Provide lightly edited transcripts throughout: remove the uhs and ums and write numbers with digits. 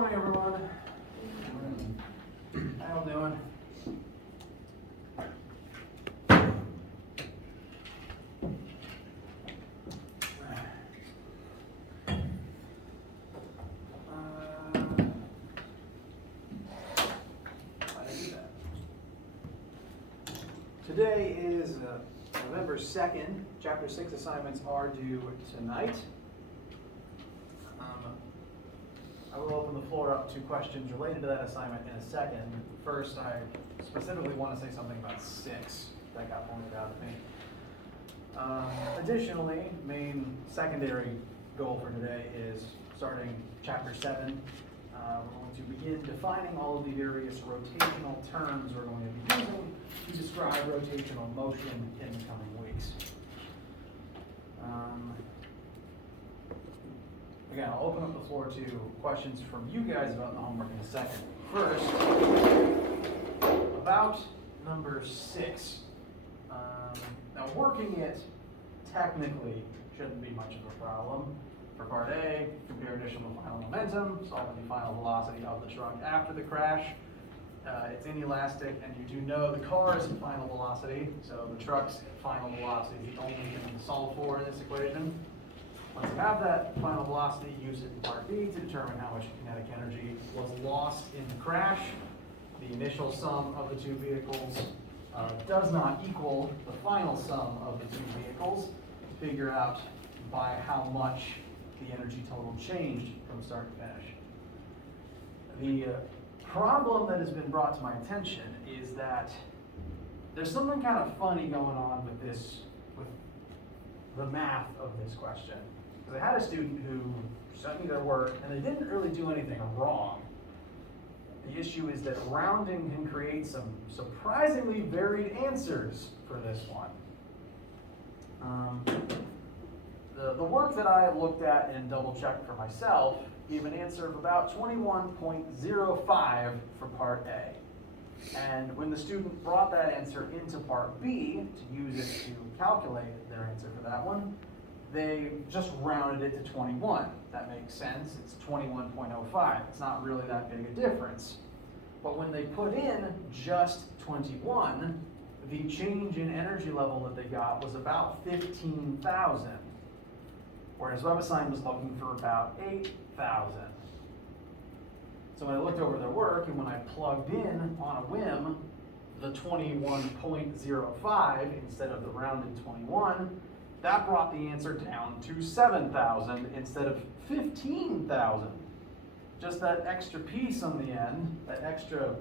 morning, everyone. How y'all doing? Today is November 2nd. Chapter 6 assignments are due tonight. I will open the floor up to questions related to that assignment in a second. First, I specifically want to say something about 6 that got pointed out to me. Additionally, main secondary goal for today is starting chapter 7. We're going to begin defining all of the various rotational terms we're going to be using to describe rotational motion in the coming weeks. Again, I'll open up the floor to questions from you guys about the homework in a second. First, about number 6. Now, working it technically shouldn't be much of a problem. For part A, compare initial and final momentum, solve the final velocity of the truck after the crash. It's inelastic, and you do know the car's final velocity, so the truck's final velocity is the only thing to solve for in this equation. Once you have that final velocity, use it in part B to determine how much kinetic energy was lost in the crash. The initial sum of the two vehicles does not equal the final sum of the two vehicles. Figure out by how much the energy total changed from start to finish. The problem that has been brought to my attention is that there's something kind of funny going on with the math of this question. Because I had a student who sent me their work and they didn't really do anything wrong. The issue is that rounding can create some surprisingly varied answers for this one. The work that I looked at and double-checked for myself gave an answer of about 21.05 for part A. And when the student brought that answer into part B to use it to calculate their answer for that one, they just rounded it to 21. That makes sense. It's 21.05. It's not really that big a difference. But when they put in just 21, the change in energy level that they got was about 15,000. Whereas WebAssign was looking for about 8,000. So when I looked over their work and when I plugged in on a whim the 21.05 instead of the rounded 21, that brought the answer down to 7,000 instead of 15,000. Just that extra piece on the end, that extra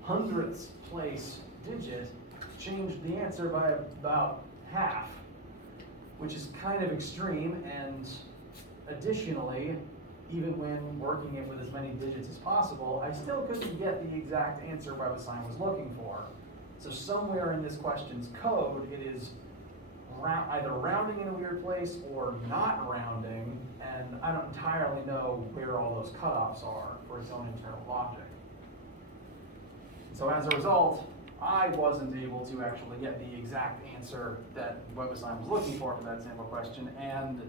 hundredths place digit, changed the answer by about half, which is kind of extreme. And additionally, even when working it with as many digits as possible, I still couldn't get the exact answer WebAssign was looking for. So somewhere in this question's code, it is either rounding in a weird place or not rounding, and I don't entirely know where all those cutoffs are for its own internal logic. So as a result, I wasn't able to actually get the exact answer that WebAssign was looking for that sample question and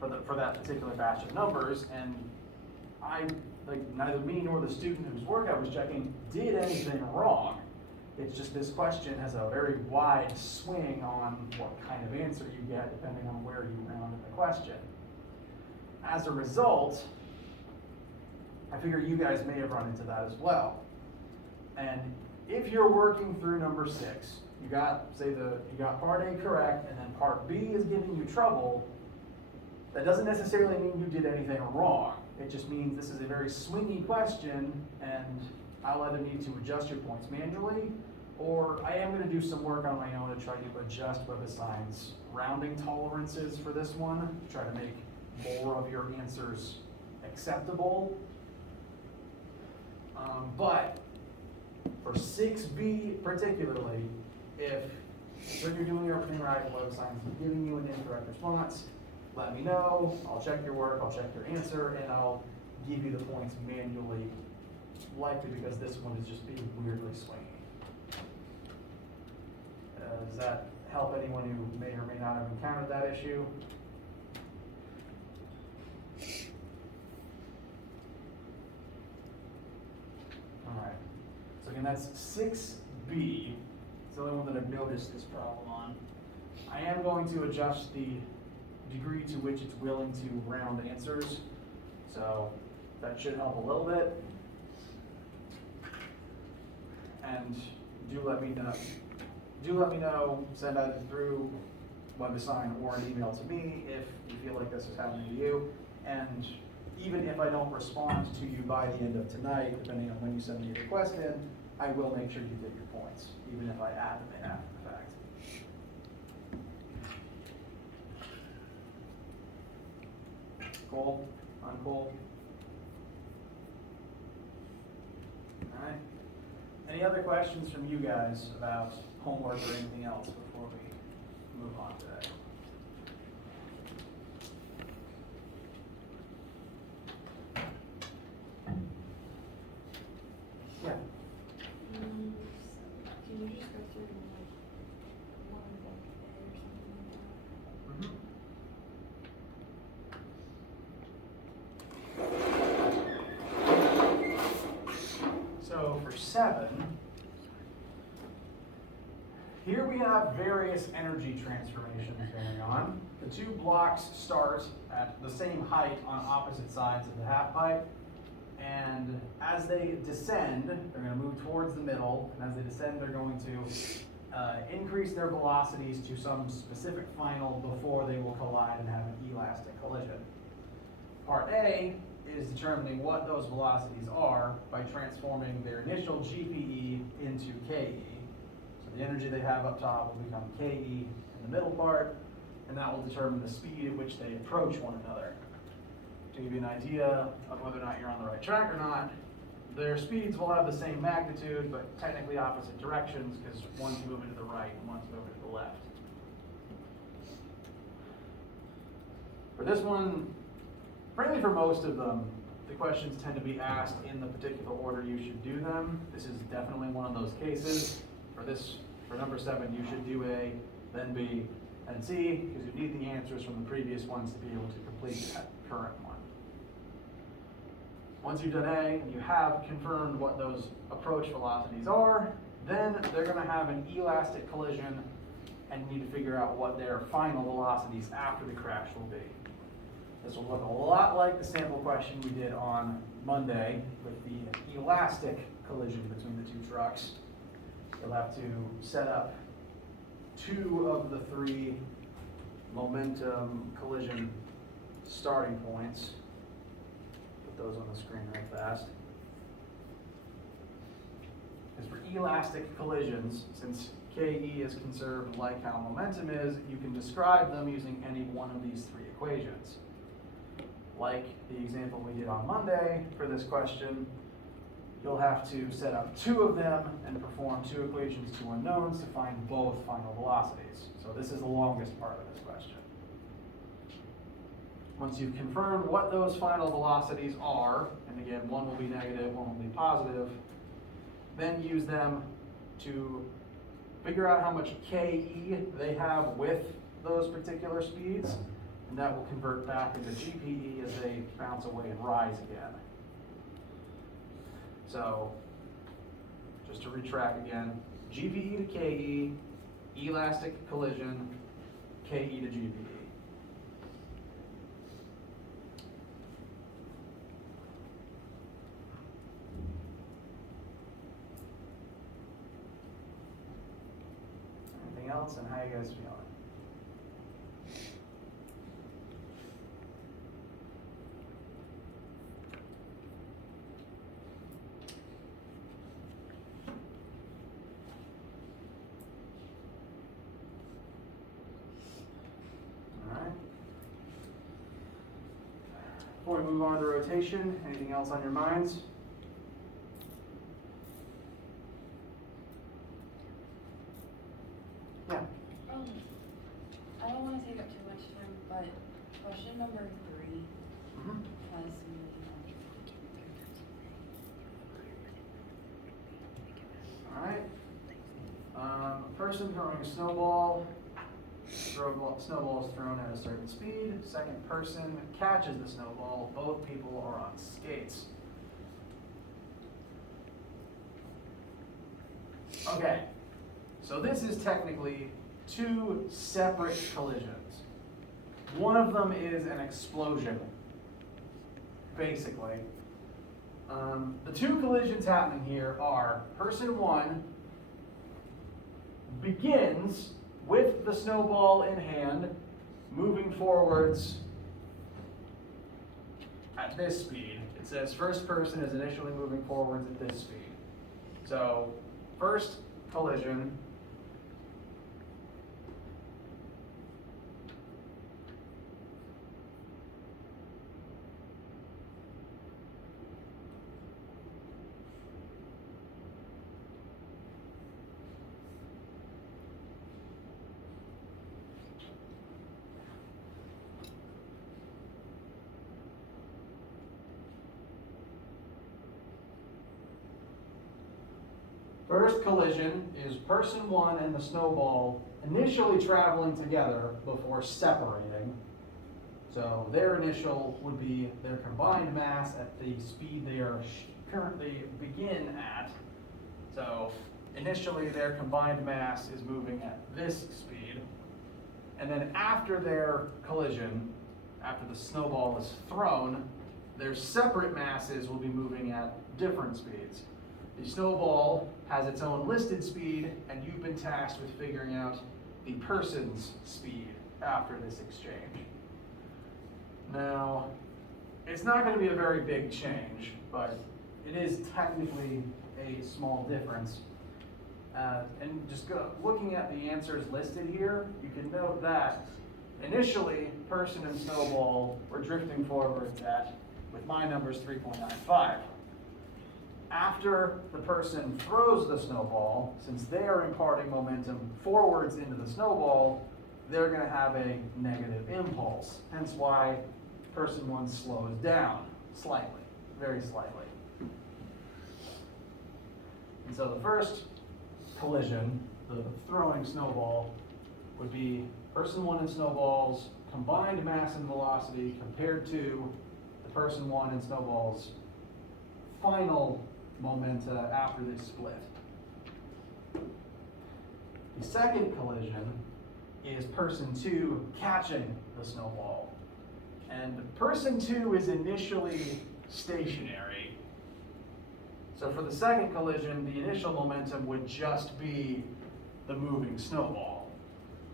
for that particular batch of numbers, and neither me nor the student whose work I was checking did anything wrong. It's just this question has a very wide swing on what kind of answer you get depending on where you round in the question. As a result, I figure you guys may have run into that as well. And if you're working through number 6, you got part A correct, and then part B is giving you trouble, that doesn't necessarily mean you did anything wrong. It just means this is a very swingy question, and I'll either need to adjust your points manually, or I am going to do some work on my own to try to adjust WebAssign's rounding tolerances for this one, to try to make more of your answers acceptable. But for 6B particularly, if when you're doing everything right, WebAssign is giving you an incorrect response, let me know. I'll check your work, I'll check your answer, and I'll give you the points manually, likely because this one is just being weirdly swingy. Does that help anyone who may or may not have encountered that issue? and that's 6B. It's the only one that I've noticed this problem on. I am going to adjust the degree to which it's willing to round answers, so that should help a little bit. And do let me know, send either through WebAssign or an email to me if you feel like this is happening to you. And even if I don't respond to you by the end of tonight, depending on when you send me your request in, I will make sure you get your points, even if I add them in after the fact. Cool? Uncool? All right. Any other questions from you guys about homework or anything else before we move on today? Yeah. Can you just go through like one book or something like that? So for 7, here we have various energy transformations going on. The two blocks start at the same height on opposite sides of the half pipe, and as they descend, they're going to move towards the middle, and as they descend, they're going to increase their velocities to some specific final before they will collide and have an elastic collision. Part A is determining what those velocities are by transforming their initial GPE into KE. So the energy they have up top will become KE in the middle part, and that will determine the speed at which they approach one another. To give you an idea of whether or not you're on the right track or not, their speeds will have the same magnitude, but technically opposite directions, because one's moving to the right and one's moving to the left. For this one, frankly, for most of them, the questions tend to be asked in the particular order you should do them. This is definitely one of those cases. For number 7, you should do A, then B, and C, because you need the answers from the previous ones to be able to complete that current one. Once you've done A and you have confirmed what those approach velocities are, then they're going to have an elastic collision, and you need to figure out what their final velocities after the crash will be. This will look a lot like the sample question we did on Monday with the elastic collision between the two trucks. You'll have to set up 2 of the 3 momentum collision starting points. Put those on the screen real fast. As for elastic collisions, since KE is conserved like how momentum is, you can describe them using any one of these 3 equations. Like the example we did on Monday for this question, you'll have to set up 2 of them and perform 2 equations to unknowns to find both final velocities. So this is the longest part of this question. Once you've confirmed what those final velocities are, and again, one will be negative, one will be positive, then use them to figure out how much KE they have with those particular speeds, and that will convert back into GPE as they bounce away and rise again. So, just to retrack again, GPE to KE, elastic collision, KE to GPE. Anything else, and how you guys feeling? Before we move on to rotation, anything else on your minds? Yeah. I don't want to take up too much time, but question number 3 has All right. A person throwing a snowball. Snowball is thrown at a certain speed. Second person catches the snowball. Both people are on skates. Okay, so this is technically two separate collisions. One of them is an explosion, basically. The two collisions happening here are person one begins with the snowball in hand, moving forwards at this speed. It says first person is initially moving forwards at this speed. So, first collision. First collision is person one and the snowball initially traveling together before separating. So their initial would be their combined mass at the speed they are currently begin at. So initially their combined mass is moving at this speed. And then after their collision, after the snowball is thrown, their separate masses will be moving at different speeds. The snowball has its own listed speed, and you've been tasked with figuring out the person's speed after this exchange. Now, it's not going to be a very big change, but it is technically a small difference. And just looking at the answers listed here, you can note that initially, person and snowball were drifting forward at, with my numbers, 3.95. After the person throws the snowball, since they are imparting momentum forwards into the snowball, they're going to have a negative impulse. Hence why person one slows down slightly, very slightly. And so the first collision, the throwing snowball, would be person one and snowball's combined mass and velocity compared to the person one and snowball's final momenta after this split. The second collision is person two catching the snowball. And person two is initially stationary. So for the second collision, the initial momentum would just be the moving snowball.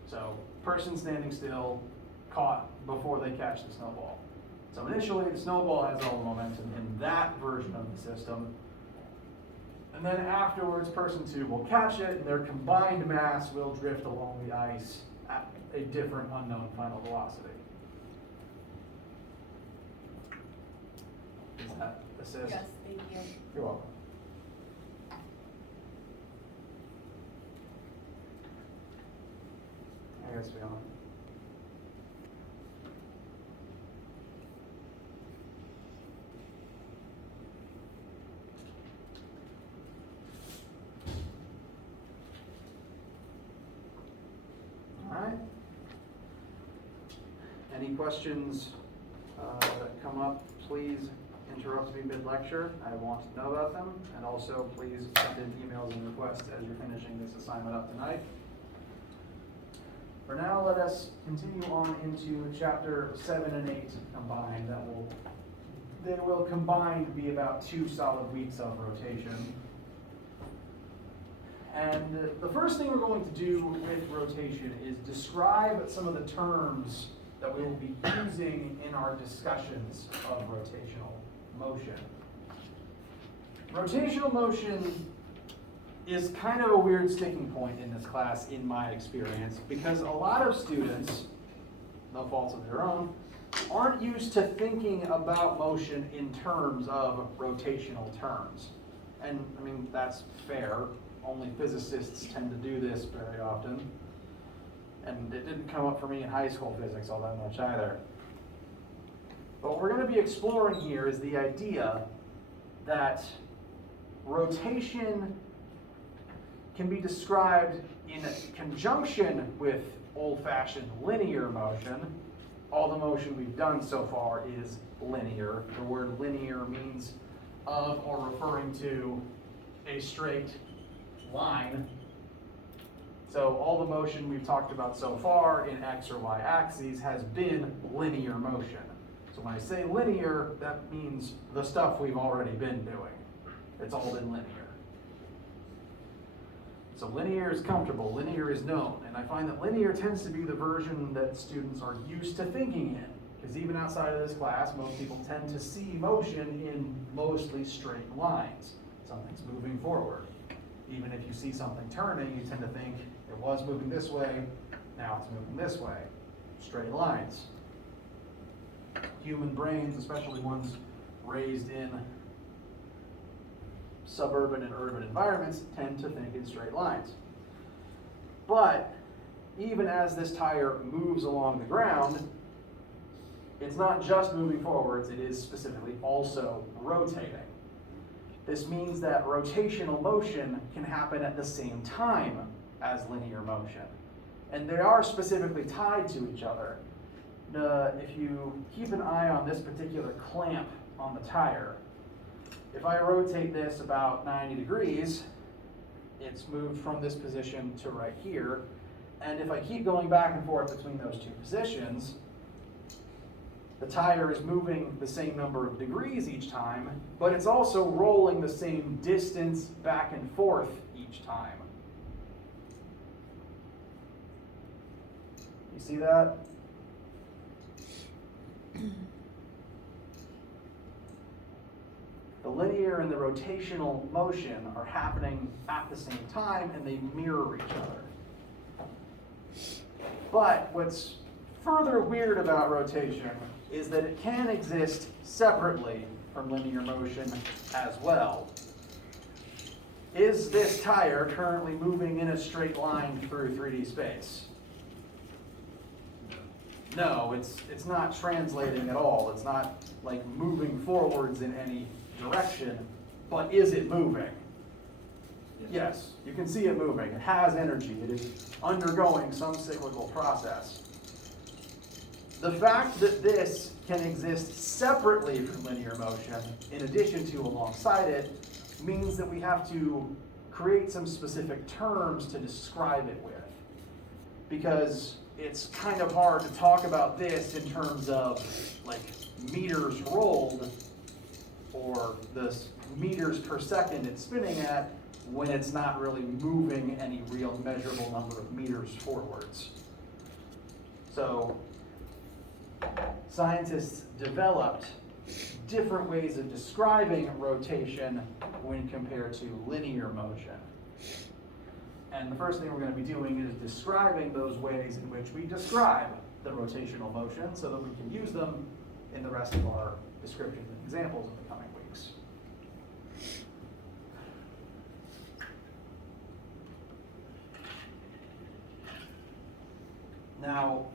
So person standing still, caught before they catch the snowball. So initially, the snowball has all the momentum in that version of the system. And then afterwards, person two will catch it, and their combined mass will drift along the ice at a different unknown final velocity. Does that assist? Yes, thank you. You're welcome. I guess we on. All right. Any questions that come up, please interrupt me mid-lecture. I want to know about them. And also, please send in emails and requests as you're finishing this assignment up tonight. For now, let us continue on into chapter 7 and 8 combined. They will combined be about 2 solid weeks of rotation. And the first thing we're going to do with rotation is describe some of the terms that we will be using in our discussions of rotational motion. Rotational motion is kind of a weird sticking point in this class, in my experience, because a lot of students, no fault of their own, aren't used to thinking about motion in terms of rotational terms. And I mean, that's fair. Only physicists tend to do this very often. And it didn't come up for me in high school physics all that much either. But what we're going to be exploring here is the idea that rotation can be described in conjunction with old-fashioned linear motion. All the motion we've done so far is linear. The word linear means of or referring to a straight line. So all the motion we've talked about so far in X or Y axes has been linear motion. So when I say linear, that means the stuff we've already been doing. It's all been linear. So linear is comfortable, linear is known, and I find that linear tends to be the version that students are used to thinking in, because even outside of this class, most people tend to see motion in mostly straight lines. Something's moving forward. Even if you see something turning, you tend to think it was moving this way, now it's moving this way. Straight lines. Human brains, especially ones raised in suburban and urban environments, tend to think in straight lines. But even as this tire moves along the ground, it's not just moving forwards, it is specifically also rotating. This means that rotational motion can happen at the same time as linear motion. And they are specifically tied to each other. If you keep an eye on this particular clamp on the tire, if I rotate this about 90 degrees, it's moved from this position to right here. And if I keep going back and forth between those two positions, the tire is moving the same number of degrees each time, but it's also rolling the same distance back and forth each time. You see that? The linear and the rotational motion are happening at the same time, and they mirror each other. But what's further weird about rotation is that it can exist separately from linear motion as well. Is this tire currently moving in a straight line through 3D space? No, it's not translating at all. It's not like moving forwards in any direction, but is it moving? Yes, you can see it moving. It has energy. It is undergoing some cyclical process. The fact that this can exist separately from linear motion, in addition to alongside it, means that we have to create some specific terms to describe it with. Because it's kind of hard to talk about this in terms of like meters rolled or the meters per second it's spinning at when it's not really moving any real measurable number of meters forwards. So scientists developed different ways of describing rotation when compared to linear motion. And the first thing we're going to be doing is describing those ways in which we describe the rotational motion so that we can use them in the rest of our descriptions and examples in the coming weeks. Now,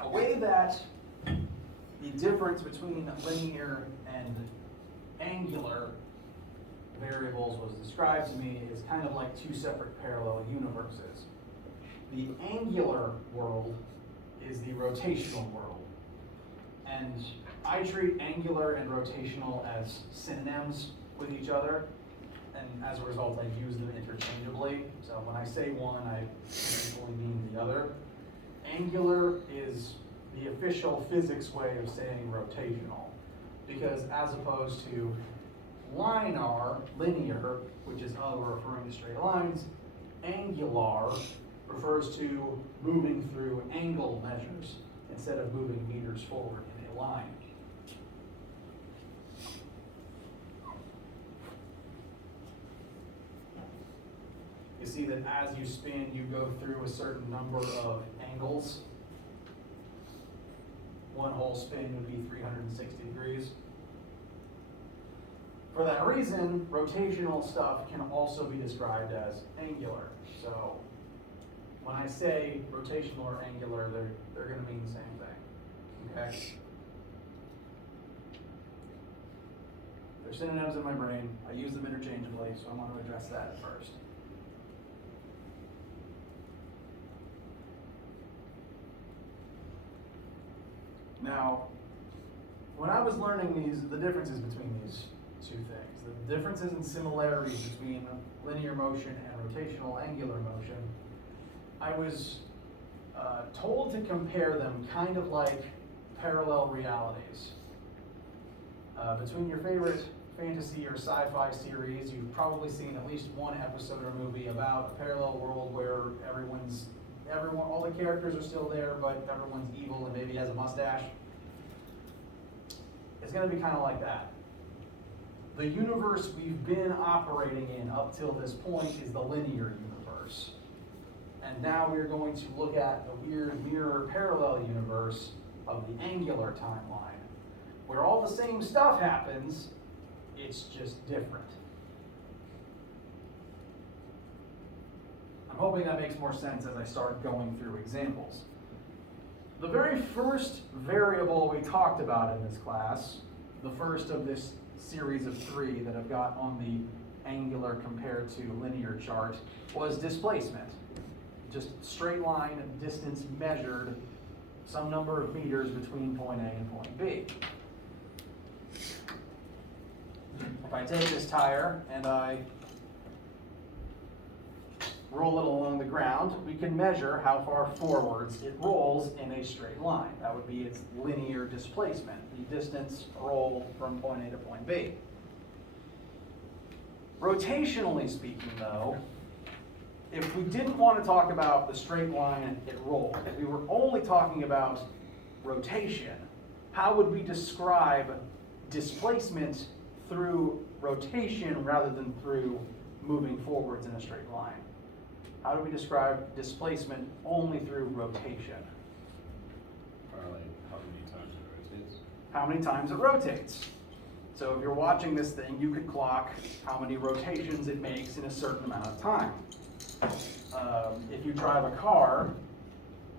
a way that the difference between linear and angular variables was described to me is kind of like two separate parallel universes. The angular world is the rotational world. And I treat angular and rotational as synonyms with each other. And as a result, I use them interchangeably. So when I say one, I usually mean the other. Angular is the official physics way of saying rotational. Because as opposed to linear, which is referring to straight lines, angular refers to moving through angle measures instead of moving meters forward in a line. You see that as you spin, you go through a certain number of angles. One whole spin would be 360 degrees. For that reason, rotational stuff can also be described as angular. So when I say rotational or angular, they're going to mean the same thing. Okay? They're synonyms in my brain. I use them interchangeably, so I want to address that first. Now, when I was learning the differences between these two things, the differences and similarities between linear motion and rotational angular motion, I was told to compare them kind of like parallel realities. Between your favorite fantasy or sci-fi series, you've probably seen at least one episode or movie about a parallel world where all the characters are still there, but everyone's evil and maybe has a mustache. It's going to be kind of like that. The universe we've been operating in up till this point is the linear universe. And now we're going to look at the weird mirror parallel universe of the angular timeline, where all the same stuff happens, it's just different. I'm hoping that makes more sense as I start going through examples. The very first variable we talked about in this class, the first of this series of 3 that I've got on the angular compared to linear chart, was displacement. Just straight line distance measured some number of meters between point A and point B. If I take this tire and I roll it along the ground, we can measure how far forwards it rolls in a straight line. That would be its linear displacement, the distance rolled from point A to point B. Rotationally speaking, though, if we didn't want to talk about the straight line it rolled, if we were only talking about rotation, how would we describe displacement through rotation rather than through moving forwards in a straight line? How do we describe displacement only through rotation? Probably how many times it rotates. How many times it rotates. So if you're watching this thing, you could clock how many rotations it makes in a certain amount of time. If you drive a car,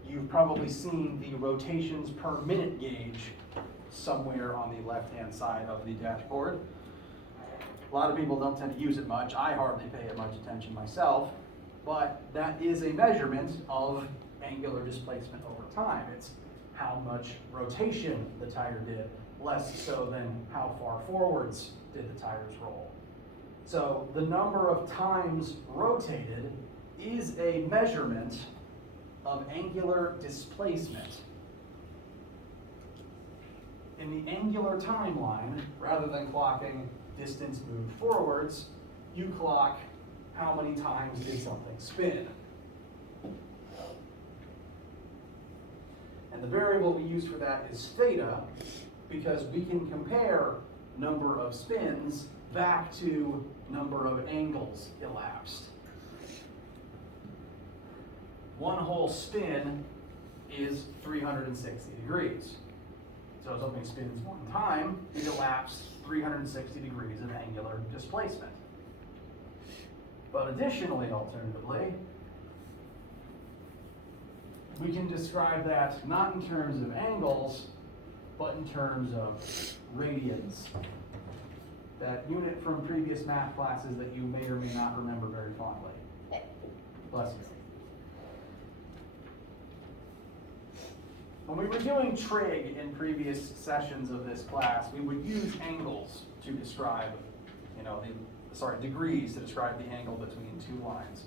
you've probably seen the rotations per minute gauge somewhere on the left-hand side of the dashboard. A lot of people don't tend to use it much. I hardly pay it much attention myself, but that is a measurement of angular displacement over time. It's how much rotation the tire did, less so than how far forwards did the tires roll. So the number of times rotated is a measurement of angular displacement. In the angular timeline, rather than clocking distance moved forwards, you clock how many times did something spin. And the variable we use for that is theta, because we can compare number of spins back to number of angles elapsed. One whole spin is 360 degrees. So if something spins one time, it elapsed 360 degrees of angular displacement. But additionally, alternatively, we can describe that not in terms of angles, but in terms of radians. That unit from previous math classes that you may or may not remember very fondly. Bless you. When we were doing trig in previous sessions of this class, we would use angles to describe, degrees to describe the angle between two lines.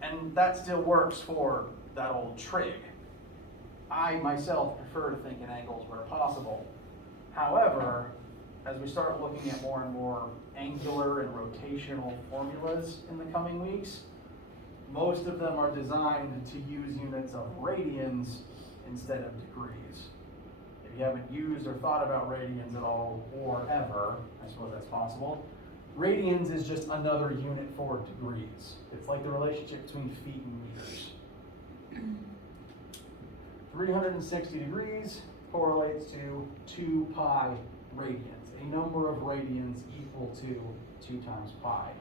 And that still works for that old trig. I myself prefer to think in angles where possible. However, as we start looking at more and more angular and rotational formulas in the coming weeks, most of them are designed to use units of radians instead of degrees. If you haven't used or thought about radians at all, or ever, I suppose that's possible, radians is just another unit for degrees. It's like the relationship between feet and meters. 360 degrees correlates to 2 pi radians, a number of radians equal to 2 times pi.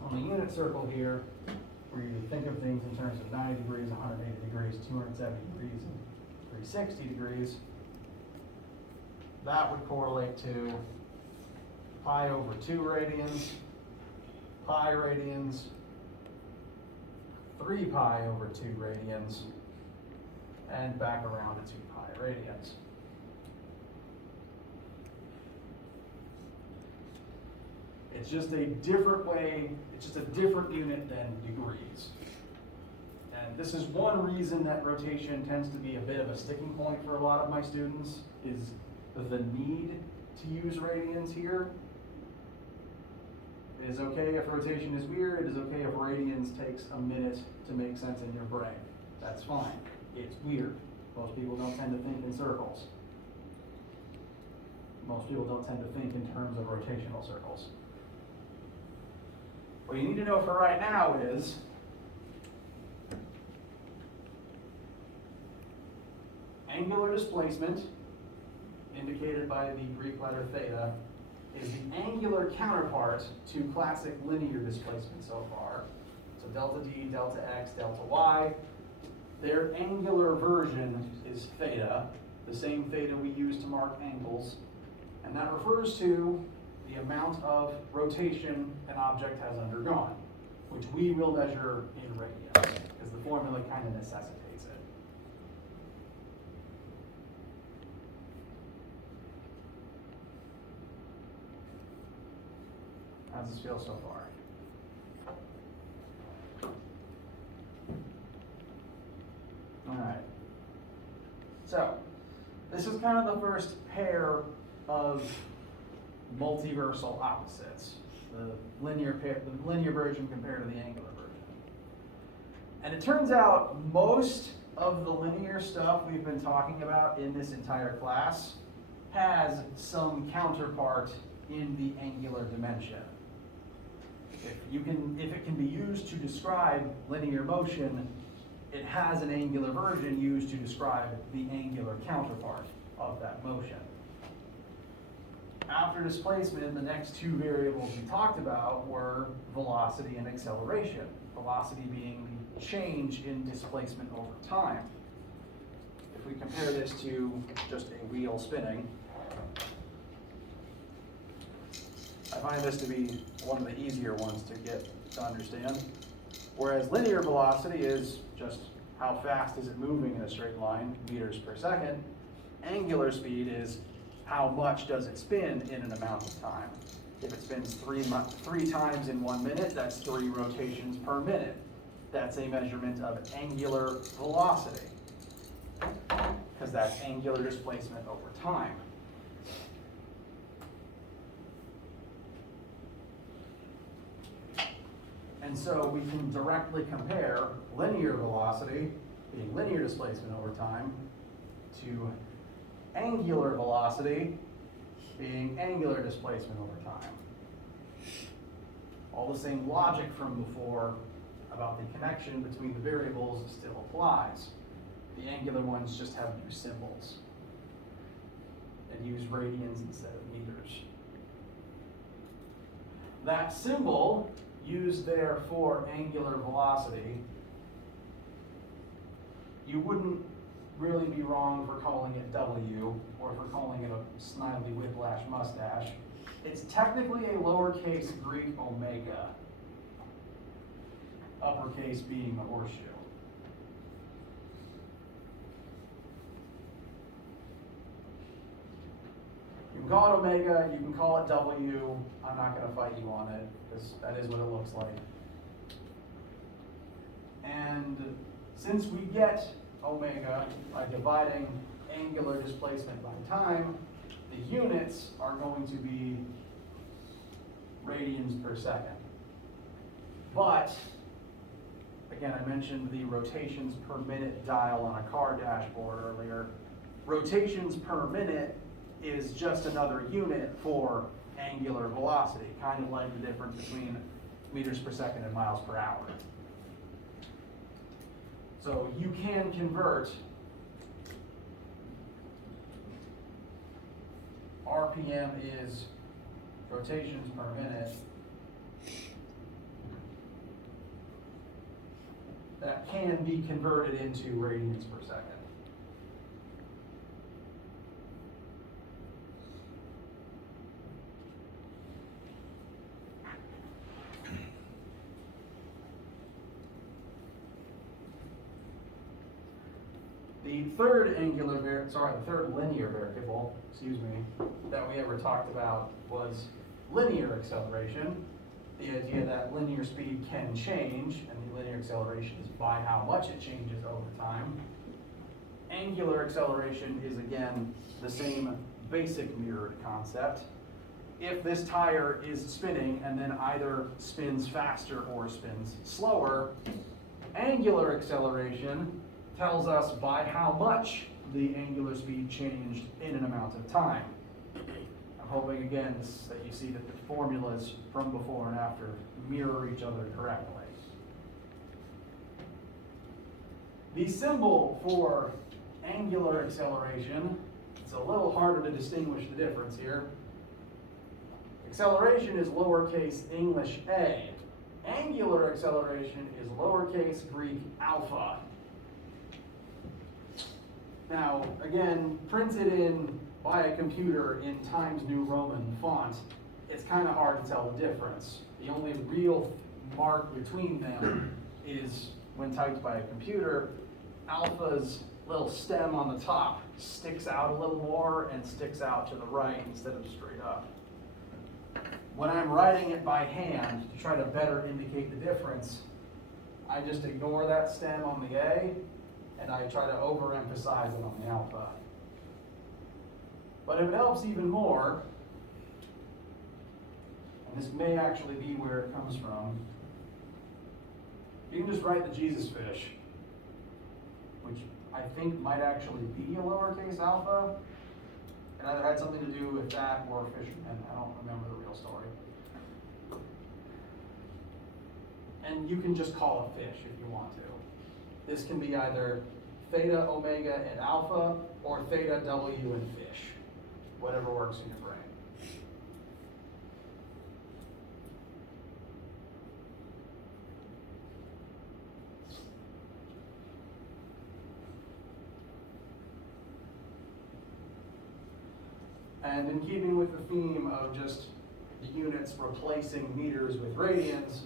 On the unit circle here, where you think of things in terms of 90 degrees, 180 degrees, 270 degrees, and 360 degrees, that would correlate to pi over 2 radians, pi radians, 3 pi over 2 radians, and back around to 2 pi radians. It's just a different way, it's just a different unit than degrees. And this is one reason that rotation tends to be a bit of a sticking point for a lot of my students, is the need to use radians here. It is okay if rotation is weird, it is okay if radians takes a minute to make sense in your brain. That's fine. It's weird. Most people don't tend to think in circles. Most people don't tend to think in terms of rotational circles. What you need to know for right now is angular displacement, indicated by the Greek letter theta, is the angular counterpart to classic linear displacement so far. So delta d, delta x, delta y. Their angular version is theta, the same theta we use to mark angles, and that refers to the amount of rotation an object has undergone, which we will measure in radians, because the formula kind of necessitates it. How does this feel so far? All right. So, this is kind of the first pair of multiversal opposites. The linear version compared to the angular version. And it turns out most of the linear stuff we've been talking about in this entire class has some counterpart in the angular dimension. If it can be used to describe linear motion, it has an angular version used to describe the angular counterpart of that motion. After displacement, the next two variables we talked about were velocity and acceleration. Velocity being the change in displacement over time. If we compare this to just a wheel spinning, I find this to be one of the easier ones to get to understand. Whereas linear velocity is just how fast is it moving in a straight line, meters per second. Angular speed is how much does it spin in an amount of time. If it spins three times in 1 minute, that's 3 rotations per minute. That's a measurement of angular velocity, because that's angular displacement over time. And so we can directly compare linear velocity, being linear displacement over time, to angular velocity, being angular displacement over time. All the same logic from before about the connection between the variables still applies. The angular ones just have new symbols and use radians instead of meters. That symbol used there for angular velocity, you wouldn't really be wrong for calling it W or for calling it a snidely whiplash mustache. It's technically a lowercase Greek omega, uppercase being a horseshoe. You can call it omega, you can call it W. I'm not going to fight you on it, because that is what it looks like. And since we get omega by dividing angular displacement by time, the units are going to be radians per second. But, again, I mentioned the rotations per minute dial on a car dashboard earlier. Rotations per minute is just another unit for angular velocity, kind of like the difference between meters per second and miles per hour. So you can convert RPM is rotations per minute. That can be converted into radians per second. third the third linear variable, that we ever talked about was linear acceleration. The idea that linear speed can change, and the linear acceleration is by how much it changes over time. Angular acceleration is, again, the same basic mirrored concept. If this tire is spinning and then either spins faster or spins slower, angular acceleration tells us by how much the angular speed changed in an amount of time. I'm hoping, again, that you see that the formulas from before and after mirror each other correctly. The symbol for angular acceleration, it's a little harder to distinguish the difference here. Acceleration is lowercase English a. Angular acceleration is lowercase Greek alpha. Now, again, printed in by a computer in Times New Roman font, it's kind of hard to tell the difference. The only real mark between them is when typed by a computer, alpha's little stem on the top sticks out a little more and sticks out to the right instead of straight up. When I'm writing it by hand to try to better indicate the difference, I just ignore that stem on the A and I try to overemphasize it on the alpha. But if it helps even more, and this may actually be where it comes from, you can just write the Jesus fish, which I think might actually be a lowercase alpha. It either had something to do with that or fisherman. I don't remember the real story. And you can just call it fish if you want to. This can be either theta, omega, and alpha, or theta, W, and fish. Whatever works in your brain. And in keeping with the theme of just the units replacing meters with radians,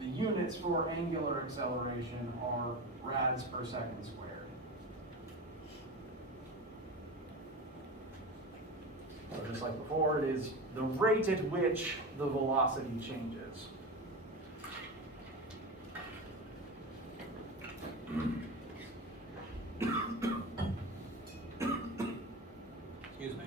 the units for angular acceleration are rads per second squared. So just like before, it is the rate at which the velocity changes. Excuse me.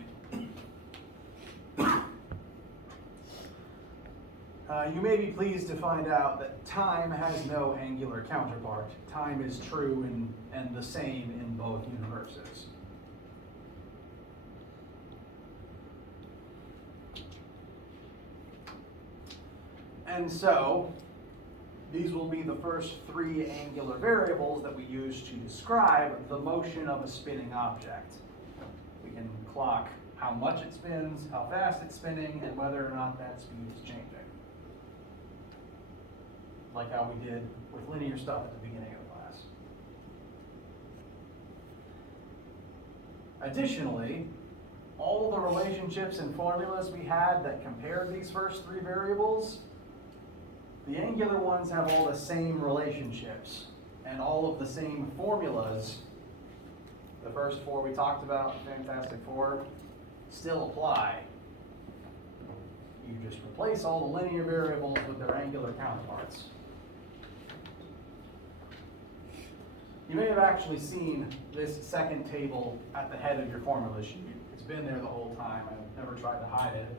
You may be pleased to find out that time has no angular counterpart. Time is true and the same in both universes. And so, these will be the first three angular variables that we use to describe the motion of a spinning object. We can clock how much it spins, how fast it's spinning, and whether or not that speed is changing. Like how we did with linear stuff at the beginning of the class. Additionally, all the relationships and formulas we had that compared these first three variables, the angular ones have all the same relationships and all of the same formulas. The first four we talked about, Fantastic Four, still apply. You just replace all the linear variables with their angular counterparts. You may have actually seen this second table at the head of your formula sheet. It's been there the whole time. I've never tried to hide it.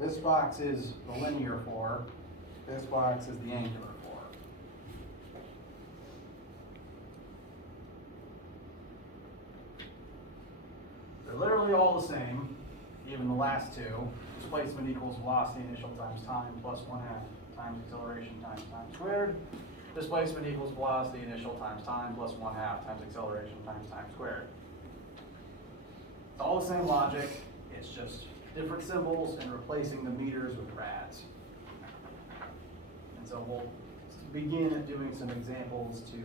This box is the linear for. This box is the angular for. They're literally all the same, even the last two. Displacement equals velocity initial times time plus 1/2 times acceleration times time squared. Displacement equals velocity initial times time plus 1/2 times acceleration times time squared. It's all the same logic, it's just different symbols and replacing the meters with rads. And so we'll begin at doing some examples to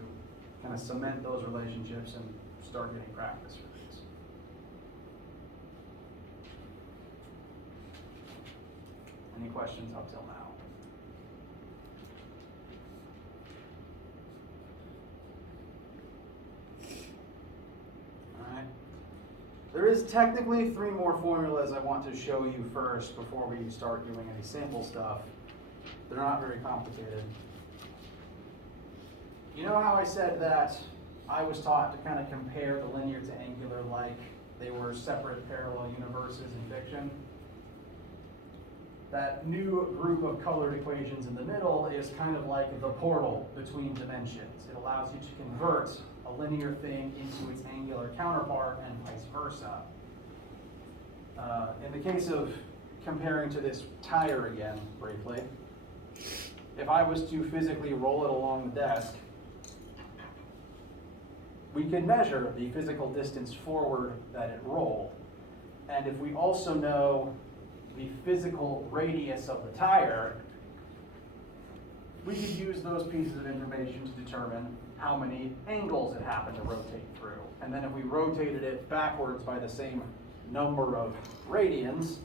kind of cement those relationships and start getting practice for these. Any questions up till now? is technically 3 more formulas I want to show you first before we start doing any sample stuff. They're not very complicated. You know how I said that I was taught to kind of compare the linear to angular like they were separate parallel universes in fiction? That new group of colored equations in the middle is kind of like the portal between dimensions. It allows you to convert a linear thing into its angular counterpart and vice versa. In the case of comparing to this tire again, briefly, if I was to physically roll it along the desk, we can measure the physical distance forward that it rolled. And if we also know the physical radius of the tire, we could use those pieces of information to determine how many angles it happened to rotate through. And then if we rotated it backwards by the same number of radians,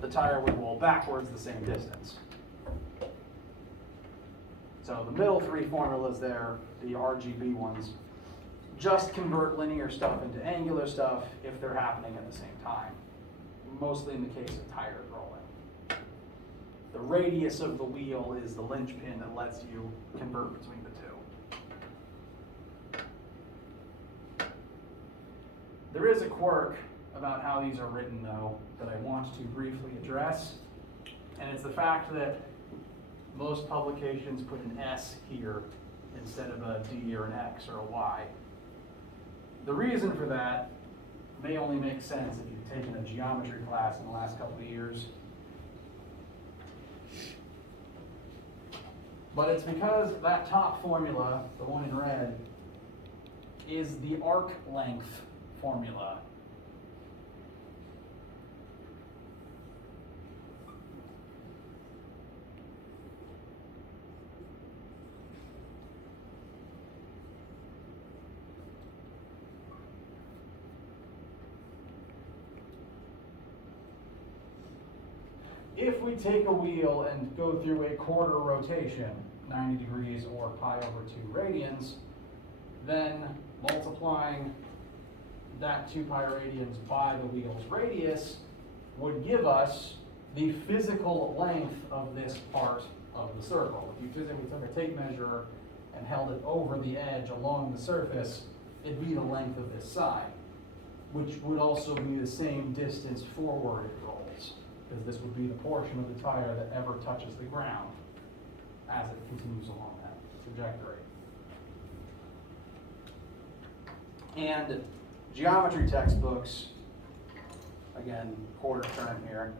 the tire would roll backwards the same distance. So the middle 3 formulas there, the RGB ones, just convert linear stuff into angular stuff if they're happening at the same time, mostly in the case of tires rolling. The radius of the wheel is the linchpin that lets you convert between the two. There is a quirk about how these are written, though, that I want to briefly address, and it's the fact that most publications put an S here instead of a D or an X or a Y. The reason for that may only make sense if you've taken a geometry class in the last couple of years. But it's because that top formula, the one in red, is the arc length formula. If we take a wheel and go through a quarter rotation, 90 degrees or pi over 2 radians, then multiplying that 2 pi radians by the wheel's radius would give us the physical length of this part of the circle. If you physically took a tape measure and held it over the edge along the surface, it'd be the length of this side, which would also be the same distance forward it rolls, because this would be the portion of the tire that ever touches the ground as it continues along that trajectory. And geometry textbooks, again, quarter turn here,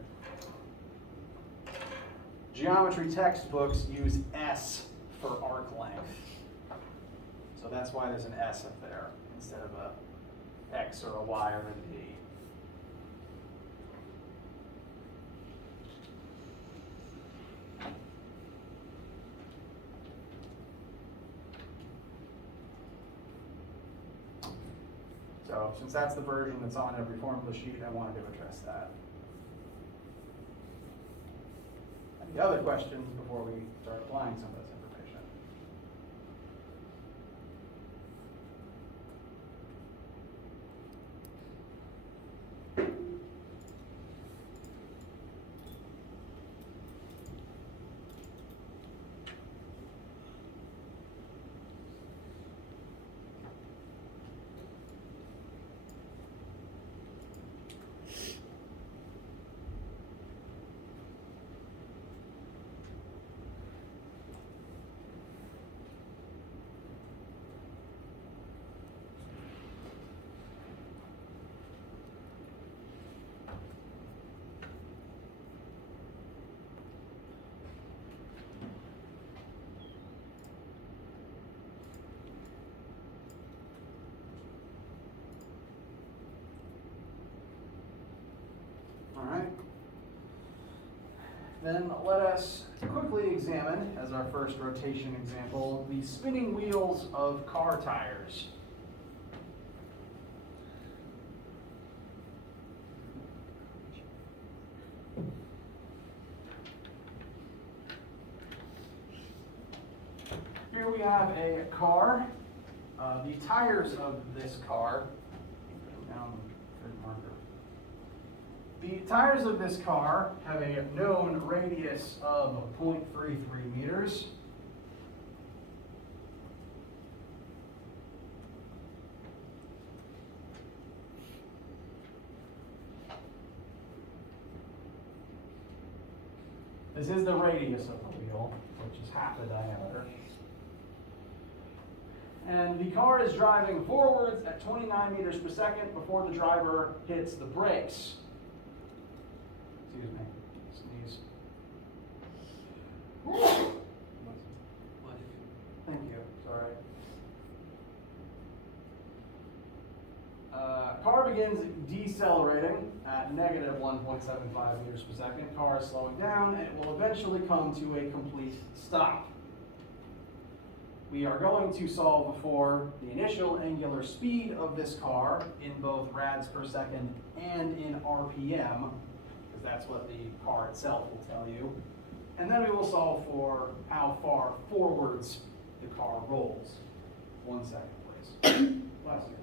geometry textbooks use S for arc length. So that's why there's an S up there instead of a X or a Y or a D. So since that's the version that's on every formula sheet, I wanted to address that. Any other questions before we start applying some of this information? All right. Then let us quickly examine, as our first rotation example, the spinning wheels of car tires. Here we have a car. The tires of this car, down the marker. The tires of this car have a known radius of 0.33 meters. This is the radius of the wheel, which is half the diameter. And the car is driving forwards at 29 meters per second before the driver hits the brakes. Excuse me, sneeze. Thank you, sorry. Car begins decelerating at negative 1.75 meters per second. Car is slowing down and it will eventually come to a complete stop. We are going to solve for the initial angular speed of this car in both rads per second and in RPM, because that's what the car itself will tell you. And then we will solve for how far forwards the car rolls. 1 second, please. Bless you.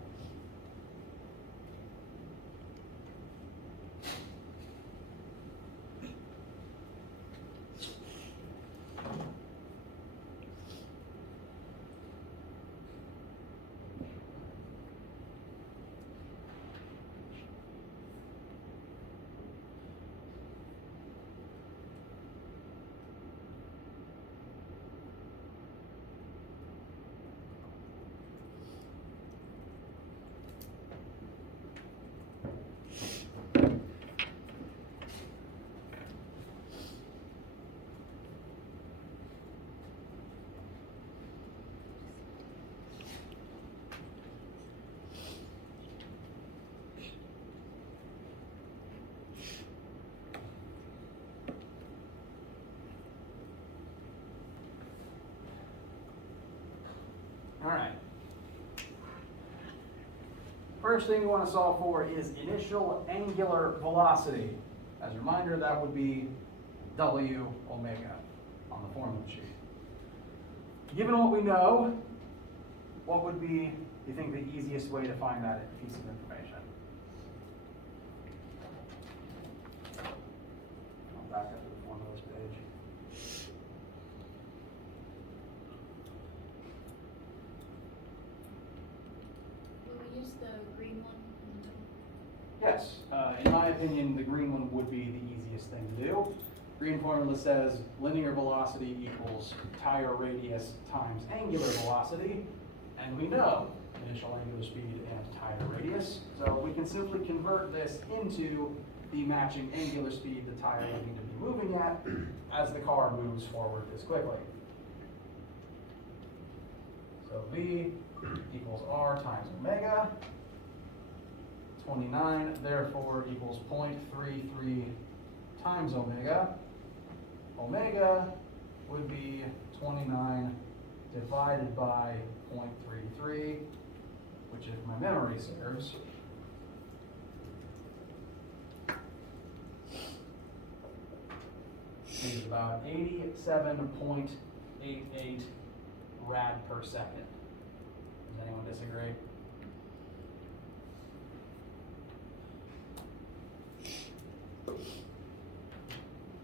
All right. First thing we want to solve for is initial angular velocity. As a reminder, that would be W omega on the formula sheet. Given what we know, what would be, you think, the easiest way to find that piece of information? I'll back up to the formulas page. Will we use the green one in the middle? Yes, in my opinion, the green one would be the easiest thing to do. Green formula says linear velocity equals tire radius times angular velocity, and we know initial angular speed and tire radius, so we can simply convert this into the matching angular speed the tire would need to be moving at as the car moves forward this quickly. So V equals R times omega. 29 therefore equals 0.33 times omega. Omega would be 29 divided by 0.33, which if my memory serves, is about 87.88 rad per second. Does anyone disagree?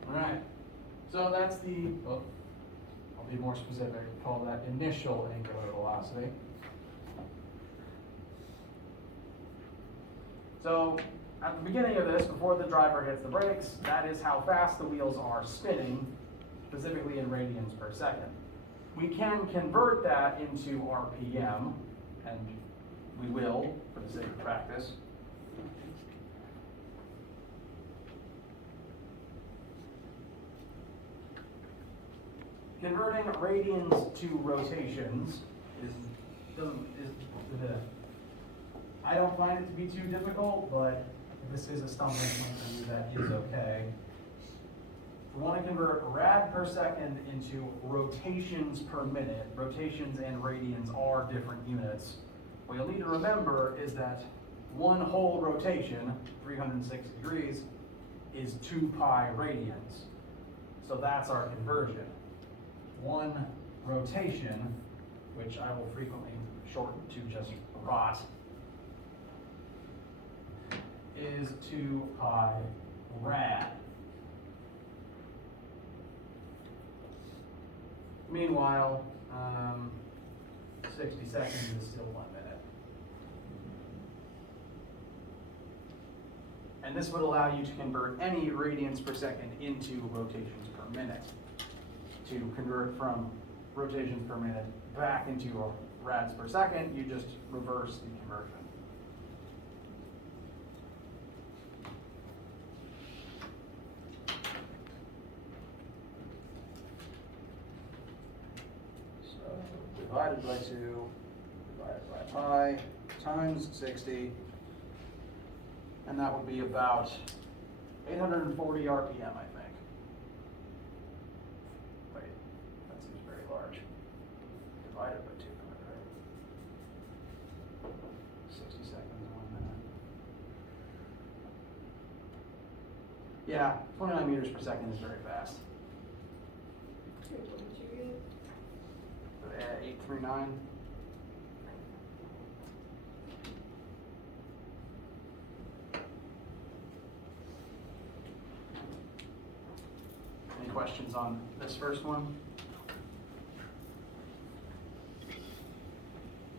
All right, so that's the, oh, I'll be more specific, call that initial angular velocity. So at the beginning of this, before the driver hits the brakes, that is how fast the wheels are spinning, specifically in radians per second. We can convert that into RPM, and we will for the sake of practice. Converting radians to rotations I don't find it to be too difficult, but if this is a stumbling point for you, that is okay. We want to convert rad per second into rotations per minute. Rotations and radians are different units. What you'll need to remember is that one whole rotation, 360 degrees, is 2 pi radians. So that's our conversion. One rotation, which I will frequently shorten to just rot, is 2 pi rad. Meanwhile, 60 seconds is still 1 minute. And this would allow you to convert any radians per second into rotations per minute. To convert from rotations per minute back into rads per second, you just reverse the conversion. So divided by 2, divided by pi, times 60, and that would be about 840 RPM, I think. Wait, that seems very large. Divided by 200, right? 60 seconds, 1 minute. Yeah, 29 meters per second is very fast. Wait, what did you get? 839. Any questions on this first one?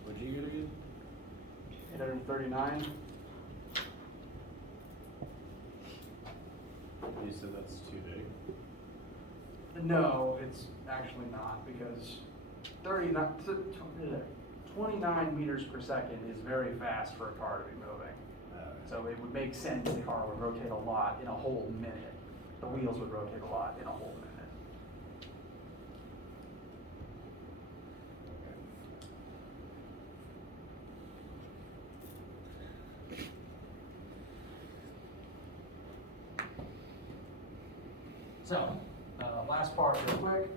What'd you get again? 839. You said that's too big. No, it's actually not, because 29 meters per second is very fast for a car to be moving. So it would make sense the car would rotate a lot in a whole minute. The wheels would rotate a lot in a whole minute. So, last part real quick.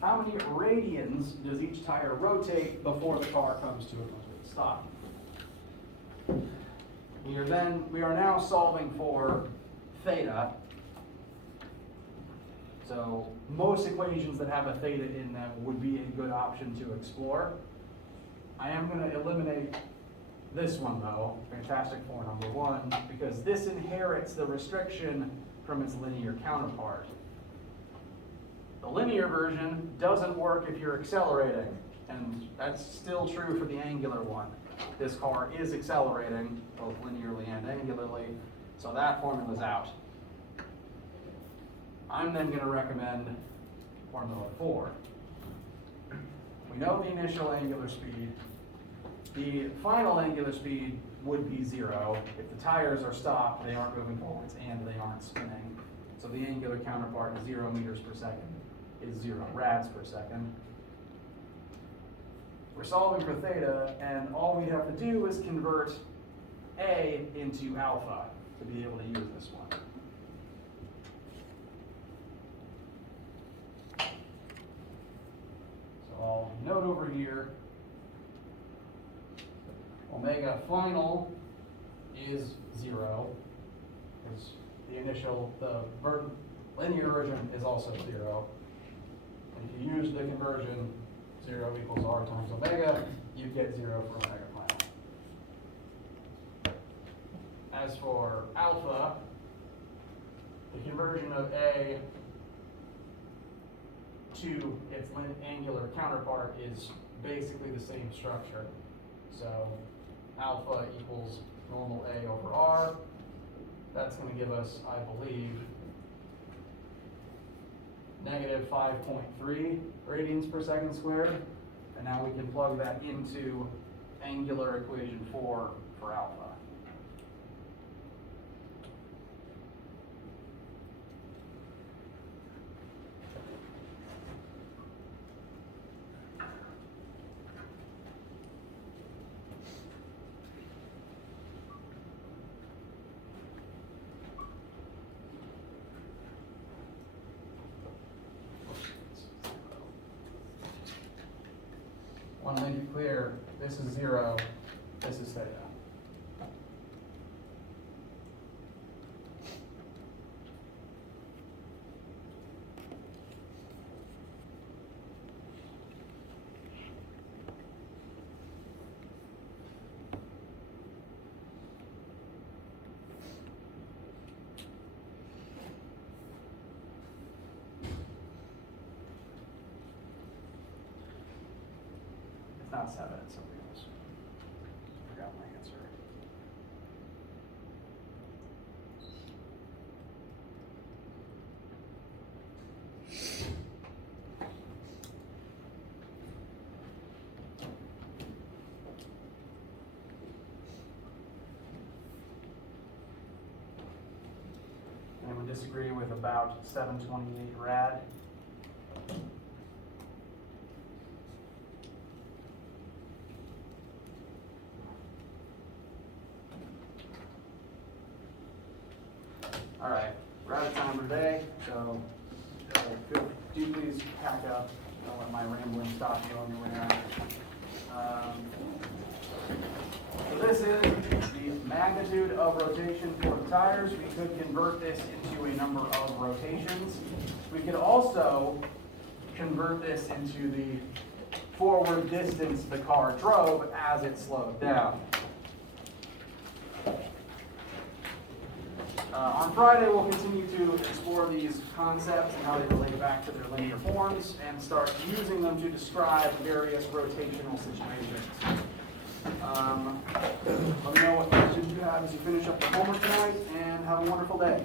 How many radians does each tire rotate before the car comes to a complete stop? We are now solving for theta. So most equations that have a theta in them would be a good option to explore. I am going to eliminate this one though, fantastic for number 1, because this inherits the restriction from its linear counterpart. The linear version doesn't work if you're accelerating, and that's still true for the angular one. This car is accelerating, both linearly and angularly, so that formula's out. I'm then going to recommend formula 4. We know the initial angular speed. The final angular speed would be 0. If the tires are stopped, they aren't moving forwards and they aren't spinning. So the angular counterpart is 0 meters per second is 0 rads per second. We're solving for theta, and all we have to do is convert A into alpha to be able to use this one. So I'll note over here, omega final is 0, because the linear version is also 0. And if you use the conversion, 0 equals r times omega, you get 0 for omega final. As for alpha, the conversion of A to its angular counterpart is basically the same structure. So alpha equals normal A over R. That's going to give us, I believe, negative 5.3 radians per second squared. And now we can plug that into angular equation 4 for alpha. Want to make it clear, this is 0, this is theta. not 7, it's something else. Forgot my answer. Anyone disagree with about 728 rad? All right, we're out of time for today, so do please pack up. Don't let my rambling stop you on your way out. So this is the magnitude of rotation for the tires. We could convert this into a number of rotations. We could also convert this into the forward distance the car drove as it slowed down. On Friday, we'll continue to explore these concepts and how they relate back to their linear forms and start using them to describe various rotational situations. Let me know what questions you have as you finish up the homework tonight, and have a wonderful day.